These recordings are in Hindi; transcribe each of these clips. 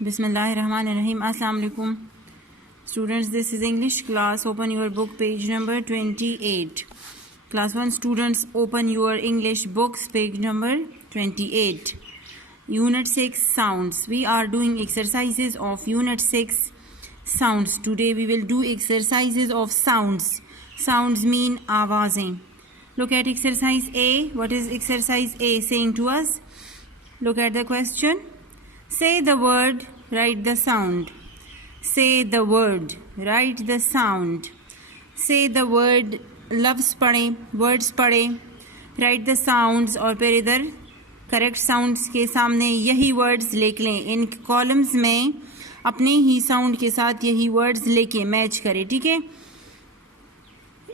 Bismillahirrahmanirrahim. Assalamu alaikum. Students, this is English class. Open your book, page number 28. Class 1 students, open your English books, page number 28. Unit 6 sounds. We are doing exercises of Unit 6 sounds. Today we will do exercises of sounds. Sounds mean आवाज़ें. Look at exercise A. What is exercise A saying to us? Look at the question. Say the word, write the sound. Say the word, write the sound. Say the word, लफ्ज़ पढ़ें, words पढ़ें, write the sounds और फिर इधर correct sounds के सामने यही words लिख लें. इन columns में अपने ही sound के साथ यही words लेके match करें, ठीक है?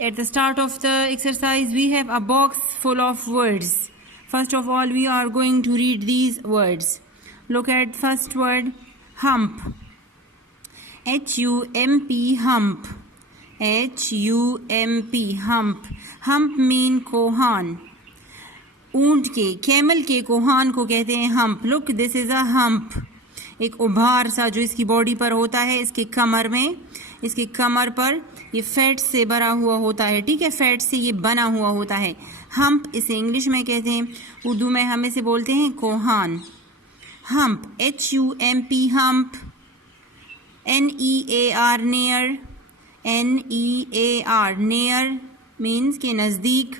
At the start of the exercise, we have a box full of words. First of all, we are going to read these words. Look at first word, hump. H-U-M-P, hump. H-U-M-P, hump. Hump mean कोहान. ऊंट के, कैमल के कोहान को कहते हैं hump. Look, this is a hump. एक उभार सा जो इसकी बॉडी पर होता है, इसके कमर में, इसके कमर पर ये फैट से भरा हुआ होता है, ठीक है? फैट से ये बना हुआ होता है. हम्प इसे इंग्लिश में कहते हैं, उर्दू में हम इसे बोलते हैं कोहान. Hump, H-U-M-P, hump. N-E-A-R, near. N-E-A-R, near means के नज़दीक.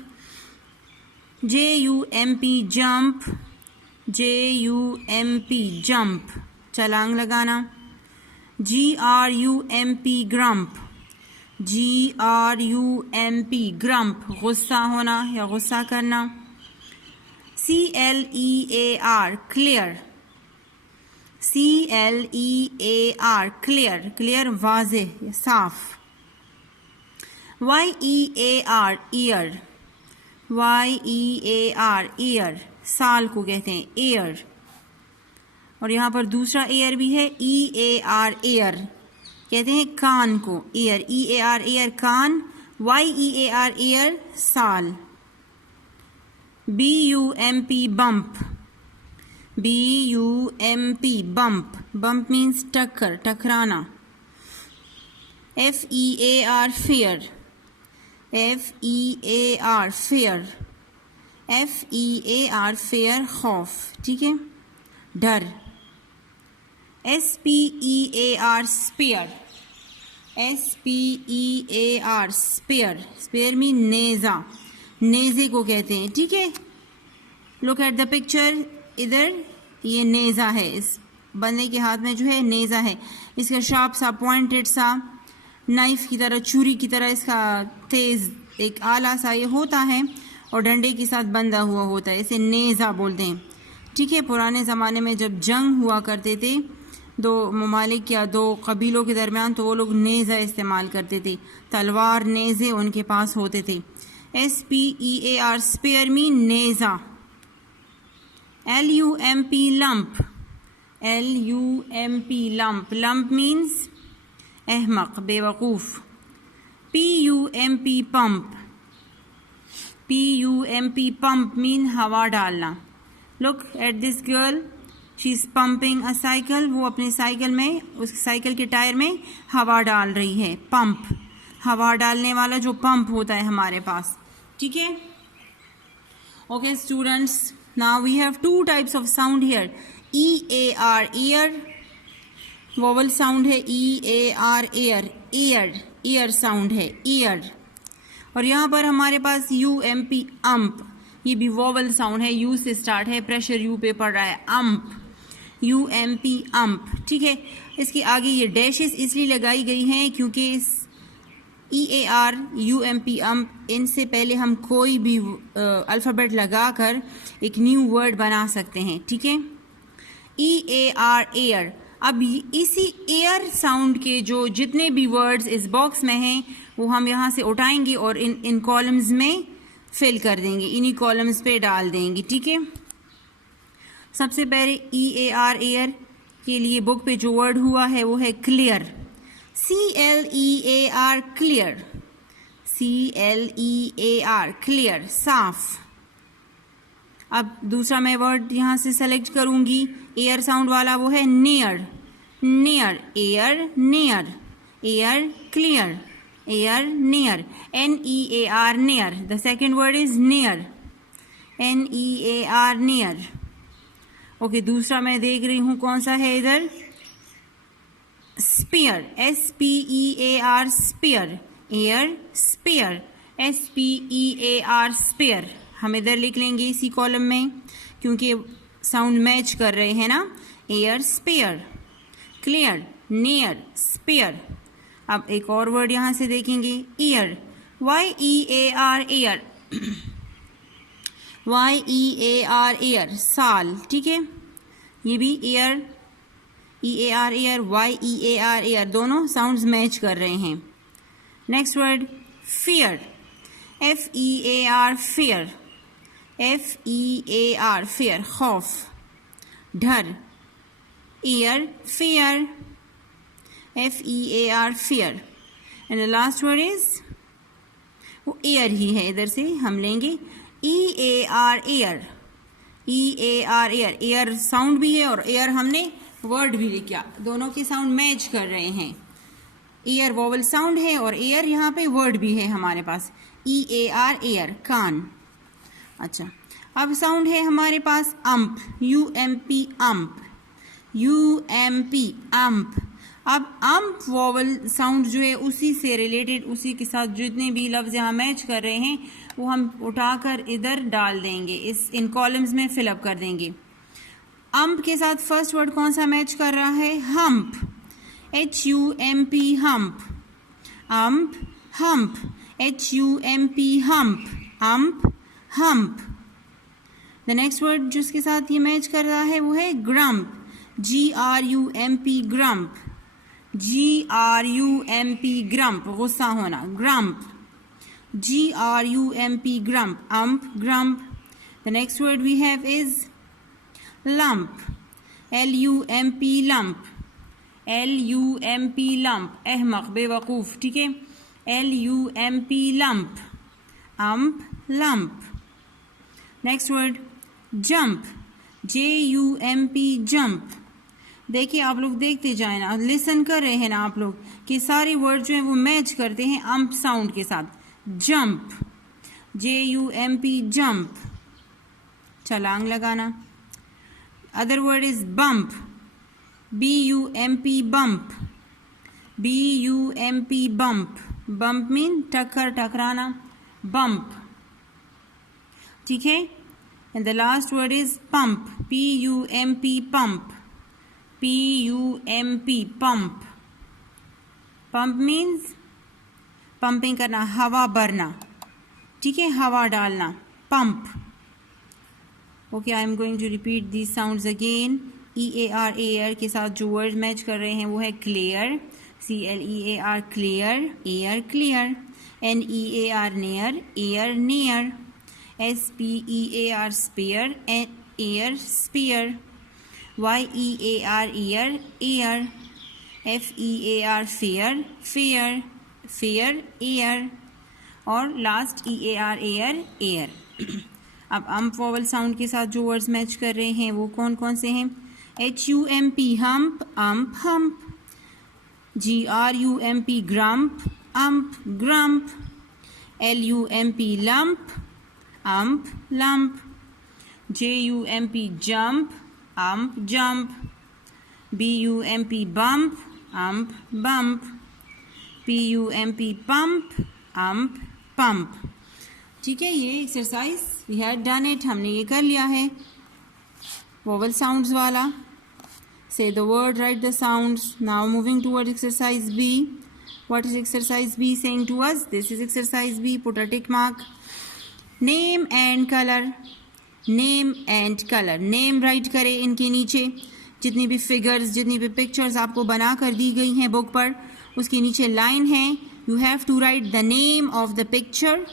J-U-M-P, jump. J-U-M-P, jump, छलांग लगाना. G-R-U-M-P, grump. G-R-U-M-P, grump, गुस्सा होना या गुस्सा करना. C-L-E-A-R, clear. C-L-E-A-R, clear, clear वाज़ेह या साफ. Y-E-A-R, ear. Y-E-A-R, ear, साल को कहते हैं ear. और यहाँ पर दूसरा ear भी है, E-A-R, ear, कहते हैं कान को. ear, E-A-R, ear, कान. Y-E-A-R, ear, साल. B-U-M-P, bump. B-U-M-P, bump. Bump means टक्कर, टकराना. F-E-A-R, fear. F-E-A-R, fear. F-E-A-R, fear, खौफ, ठीक है? डर. S-P-E-A-R, spear. S-P-E-A-R, spear. Spear mean नेज़ा, नेज़े को कहते हैं, ठीक है? Look at the picture. इधर ये नेज़ा है, इस बंदे के हाथ में जो है नेज़ा है. इसका शार्प सा, पॉइंटेड सा, नाइफ की तरह, छुरी की तरह इसका तेज़ एक आला सा ये होता है और डंडे के साथ बंधा हुआ होता है. इसे नेज़ा बोलते हैं, ठीक है? पुराने ज़माने में जब जंग हुआ करते थे दो ममालिक या दो कबीलों के दरमियान, तो वो लोग नेज़ा इस्तेमाल करते थे. तलवार, नेज़े उनके पास होते थे. S-P-E-A-R, स्पेयर मीन नेज़ा. L-U-M-P, lump. L-U-M-P, lump. Lump means अहमक, बेवकूफ़. P-U-M-P, pump. P-U-M-P, pump mean हवा डालना. Look at this girl. She is pumping a cycle. वो अपने साइकिल में, उस साइकिल के टायर में हवा डाल रही है. पंप, हवा डालने वाला जो पंप होता है हमारे पास, ठीक है? Okay students, now we have two types of sound here. E-A-R, ear. Vowel sound है. E-A-R, ear, ear, ear sound है, ear. और यहाँ पर हमारे पास U-M-P, ump. ये भी वोवल साउंड है, U से स्टार्ट है, प्रेशर U पे पड़ रहा है. ump, U-M-P, ump, ठीक है? इसके आगे ये डैशेस इसलिए लगाई गई हैं क्योंकि इस E-A-R, U-M-P, ump, इनसे पहले हम कोई भी अल्फ़ाबेट लगाकर एक न्यू वर्ड बना सकते हैं, ठीक है? E-A-R, ear. अब इसी एयर साउंड के जो जितने भी वर्ड्स इस बॉक्स में हैं वो हम यहाँ से उठाएंगे और इन कॉलम्स में फिल कर देंगे, इन्हीं कॉलम्स पे डाल देंगे, ठीक है? सबसे पहले E-A-R, एयर के लिए बुक पे जो वर्ड हुआ है वो है clear. C-L-E-A-R, clear. C-L-E-A-R, clear, साफ. अब दूसरा मैं वर्ड यहाँ से सेलेक्ट करूँगी एयर साउंड वाला, वो है near. near, air near, air clear, air near, near, near. The second word is near, near, near. Okay, दूसरा मैं देख रही हूँ कौन सा है इधर, spear, SPEAR, spear, ear spear, SPEAR, spear. हम इधर लिख लेंगे इसी कॉलम में क्योंकि साउंड मैच कर रहे हैं ना. Ear spear, clear, near, spear. अब एक और वर्ड यहाँ से देखेंगे, year, YEAR, year, YEAR, year, साल. ठीक है, ये भी ear, EAR, ear, YEAR, year, दोनों साउंड्स मैच कर रहे हैं. Next word fear, FEAR, fear, FEAR, fear, खौफ. डर, ear, fear, FEAR, fear. And the last word is, वो एयर ही है, इधर से हम लेंगे EAR, ear, EAR, ear. Ear sound भी है और एयर हमने वर्ड भी लिखा, दोनों के साउंड मैच कर रहे हैं. एयर वोवल साउंड है और एयर यहाँ पे वर्ड भी है हमारे पास, EAR, एयर, कान. अच्छा, अब साउंड है हमारे पास अम्प, UMP, अम्प, UMP, अम्प. अब अम्प वोवल साउंड जो है उसी से रिलेटेड, उसी के साथ जितने भी लफ्ज़ यहाँ मैच कर रहे हैं वो हम उठाकर इधर डाल देंगे, इस इन कॉलम्स में फिलअप कर देंगे. अम्प के साथ फर्स्ट वर्ड कौन सा मैच कर रहा है, hump, HUMP, hump, ump, hump, HUMP, hump, ump, hump. The next word जिसके साथ ये मैच कर रहा है वो है ग्रम्प, GRUMP, ग्रम्प, GRUMP, ग्रम्प, गुस्सा होना, grump, GRUMP, grump, ump, grump. The next word we have is lump, LUMP, lump, LUMP, lump, अहमक, बेवकूफ़. ठीक है, LUMP, lump, ump, lump. Next word jump, JUMP, jump. देखिए आप लोग देखते जाए ना, लिसन कर रहे हैं ना आप लोग कि सारे वर्ड जो हैं वो मैच करते हैं अम्प साउंड के साथ. जंप, JUMP, जंप, छलांग लगाना. Other word is bump, BUMP, bump, BUMP, bump. Bump mean टक्कर, टकराना, bump. ठीक है. And the last word is pump, PUMP, pump, PUMP, pump. Pump means pumping करना, हवा भरना. ठीक है, हवा डालना, pump. Okay, I am going to repeat these sounds again. EAR, ear के साथ जो वर्ड मैच कर रहे हैं वो है clear, CLEAR, clear, ear clear. NEAR, near, ear near. SPEAR, spear, ear spear. YEAR, year, ear. FEAR, fear, fear, fear, ear. और लास्ट EAR, एयर, एयर. अब अम्प वोवल साउंड के साथ जो वर्ड्स मैच कर रहे हैं वो कौन कौन से हैं, HUMP, hump, ump, hump. GRUMP, grump, ump, grump. LUMP, lump, ump, lump. JUMP, jump, ump, jump. BUMP, bump, ump, bump. PUMP, pump, ump, pump. ठीक है, ये exercise we had done it, हमने ये कर लिया है वोवल साउंड्स वाला. Say the word, write the sounds. Now moving toward exercise B. What is exercise B saying to us? This is exercise B. Put a tick mark. Name and colour, name and colour. Name right करें इनके नीचे, जितनी भी फिगर्स, जितनी भी पिक्चर्स आपको बना कर दी गई हैं बुक पर, उसके नीचे लाइन है. You have to write the name of the picture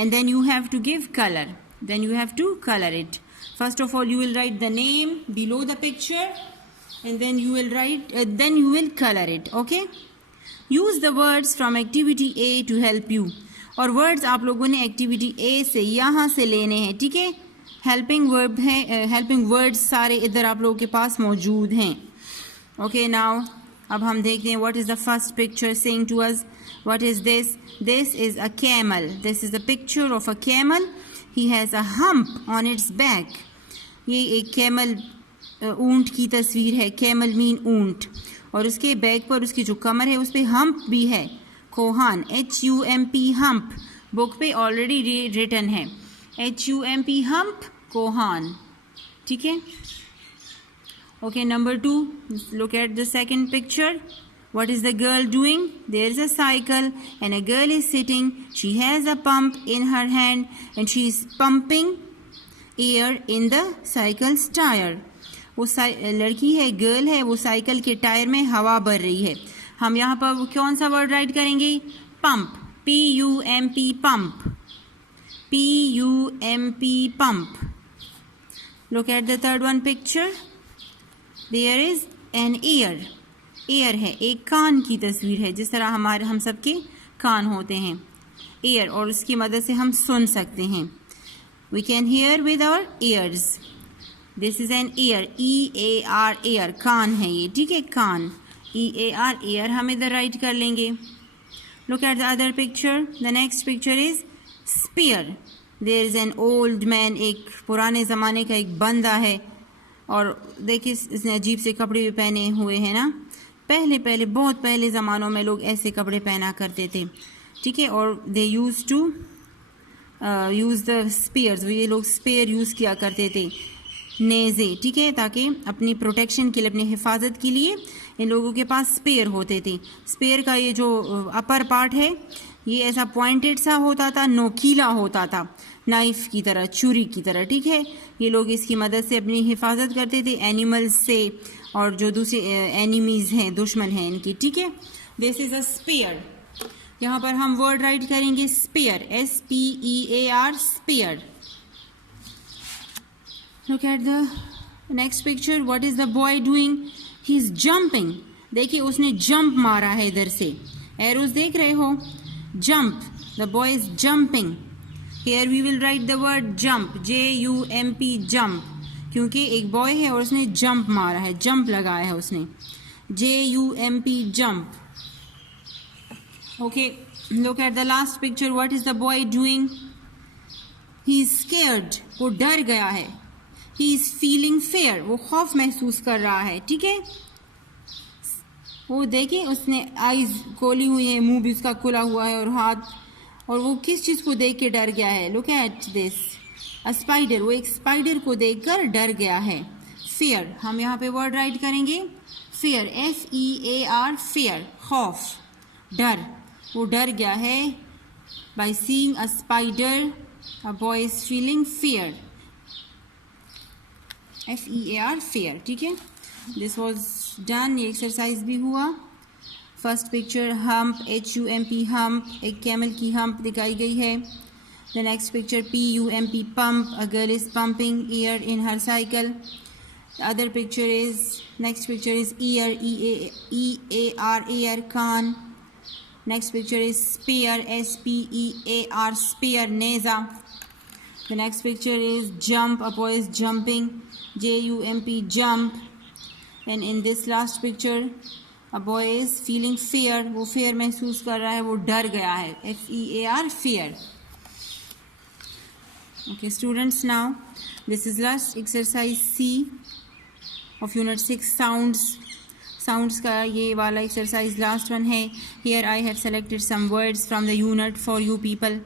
and then you have to give color, then you have to color it. First of all you will write the name below the picture and then you will write then you will color it. Okay, use the words from activity A to help you. और words आप लोगों ने activity A से यहाँ से लेने हैं. ठीक है, helping verb है, helping words सारे इधर आप लोगों के पास मौजूद हैं. ओके नाउ अब हम देखते हैं what is the first picture saying to us what is this. This is a camel. This is the picture of a camel. He has a hump on its back. ये एक कैमल ऊंट की तस्वीर है. कैमल मीन ऊंट. और उसके बैक पर उसकी जो कमर है उस पर हम्प भी है. कोहान HUMP हम्प बुक पे ऑलरेडी रिटन है. HUMP हम्प कोहान. ठीक है. Okay, number 2, look at the second picture. What is the girl doing? There is a cycle and a girl is sitting. She has a pump in her hand and she is pumping air in the cycle's tire. वो लड़की है, गर्ल है, वो साइकिल के टायर में हवा भर रही है. हम यहाँ पर कौन सा वर्ड राइट करेंगे? Pump. PUMP pump. PUMP pump. Look at the third one picture. There is an ear. Ear है, एक कान की तस्वीर है, जिस तरह हम सबके कान होते हैं. Ear, और उसकी मदद से हम सुन सकते हैं. We can hear with our ears. This is an ear. EAR ear. कान है ये. ठीक है, कान. EAR ear हम इधर राइट कर लेंगे. Look at the other picture. The next picture is spear. There is an old man. एक पुराने ज़माने का एक बंदा है. और देखिए इसने अजीब से कपड़े भी पहने हुए हैं ना. पहले बहुत पहले ज़मानों में लोग ऐसे कपड़े पहना करते थे. ठीक है. और they use to use the spears. ये लोग स्पेयर यूज़ किया करते थे. नेज़े. ठीक है. ताकि अपनी प्रोटेक्शन के लिए, अपनी हिफाजत के लिए इन लोगों के पास स्पेयर होते थे. स्पेयर का ये जो अपर पार्ट है ये ऐसा पॉइंटेड सा होता था, नोकीला होता था, नाइफ की तरह, छुरी की तरह. ठीक है. ये लोग इसकी मदद से अपनी हिफाजत करते थे एनिमल्स से और जो दूसरे एनिमीज़ हैं, दुश्मन हैं इनकी. ठीक है. This is a spear. यहाँ पर हम वर्ड राइट करेंगे spear. SPEAR spear. Look at the next picture. What is the boy doing? He is jumping. देखिए उसने जंप मारा है इधर से. एरोज देख रहे हो? Jump. The boy is jumping. Here we will write the word jump. JUMP jump. क्योंकि एक बॉय है और उसने जंप मारा है, जंप लगाया है उसने. JUMP jump. Okay, look at the last picture. What is the boy doing? He is scared. वो डर गया है. He is feeling fear. वो खौफ महसूस कर रहा है. ठीक है. वो देखिए उसने आईज खोली हुई है, मुंह भी उसका खुला हुआ है और हाथ. और वो किस चीज़ को देख के डर गया है? Look at this. A spider. वो एक स्पाइडर को देखकर डर गया है. फियर. हम यहाँ पे वर्ड राइट करेंगे फियर. FEAR fear. खौफ, डर. वो डर गया है. By seeing a spider a boy is feeling fear. FEAR fear. ठीक है. This was done. ये एक्सरसाइज भी हुआ. First picture hump. HUMP hump. एक कैमल की हम्प दिखाई गई है. The next picture PUMP pump. A girl is pumping air in her cycle. The other picture is next picture is year. EAR air. कान. Next picture is spear. SPEAR spear. नेज़ा. The next picture is jump. A boy is jumping. JUMP jump. And in this last picture A boy is feeling fear. वो fear महसूस कर रहा है, वो डर गया है. FEAR fear. Okay students, now this is last exercise C of unit 6 sounds. Sounds का ये वाला exercise last one है. Here I have selected some words from the unit for you people.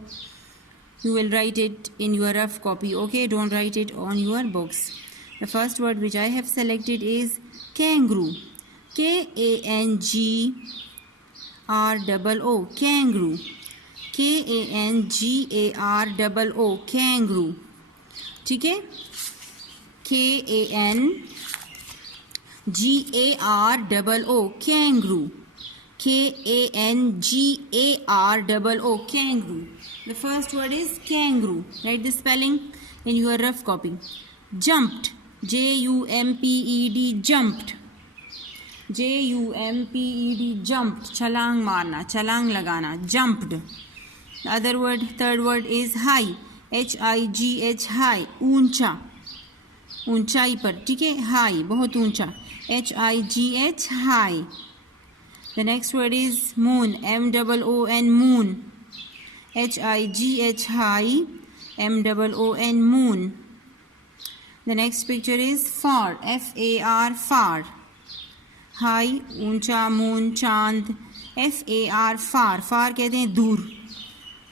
You will write it in your rough copy. Okay, don't write it on your books. The first word which I have selected is kangaroo. KANGROO. Kangaroo. KANGAROO. Kangaroo. ठीक है. KANGAROO. Kangaroo. KANGAROO. Kangaroo. The first word is kangaroo. Write the spelling in your rough copy. Jumped. JUMPED. Jumped. JUMPED jumped. छलांग मारना, छलांग लगाना. Jumped. The other word, third word is high. HIGH high. ऊंचा, ऊंचाई पर. ठीक है. high बहुत ऊंचा. H-I-G-H, high. The next word is moon, M-O-O-N, moon. H-I-G-H, high, M-O-O-N, moon. The next picture is far, F-A-R, far. High, ऊंचा, moon, चांद, F-A-R, far. far कहते हैं दूर,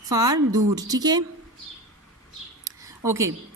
far, दूर, ठीक है? Okay.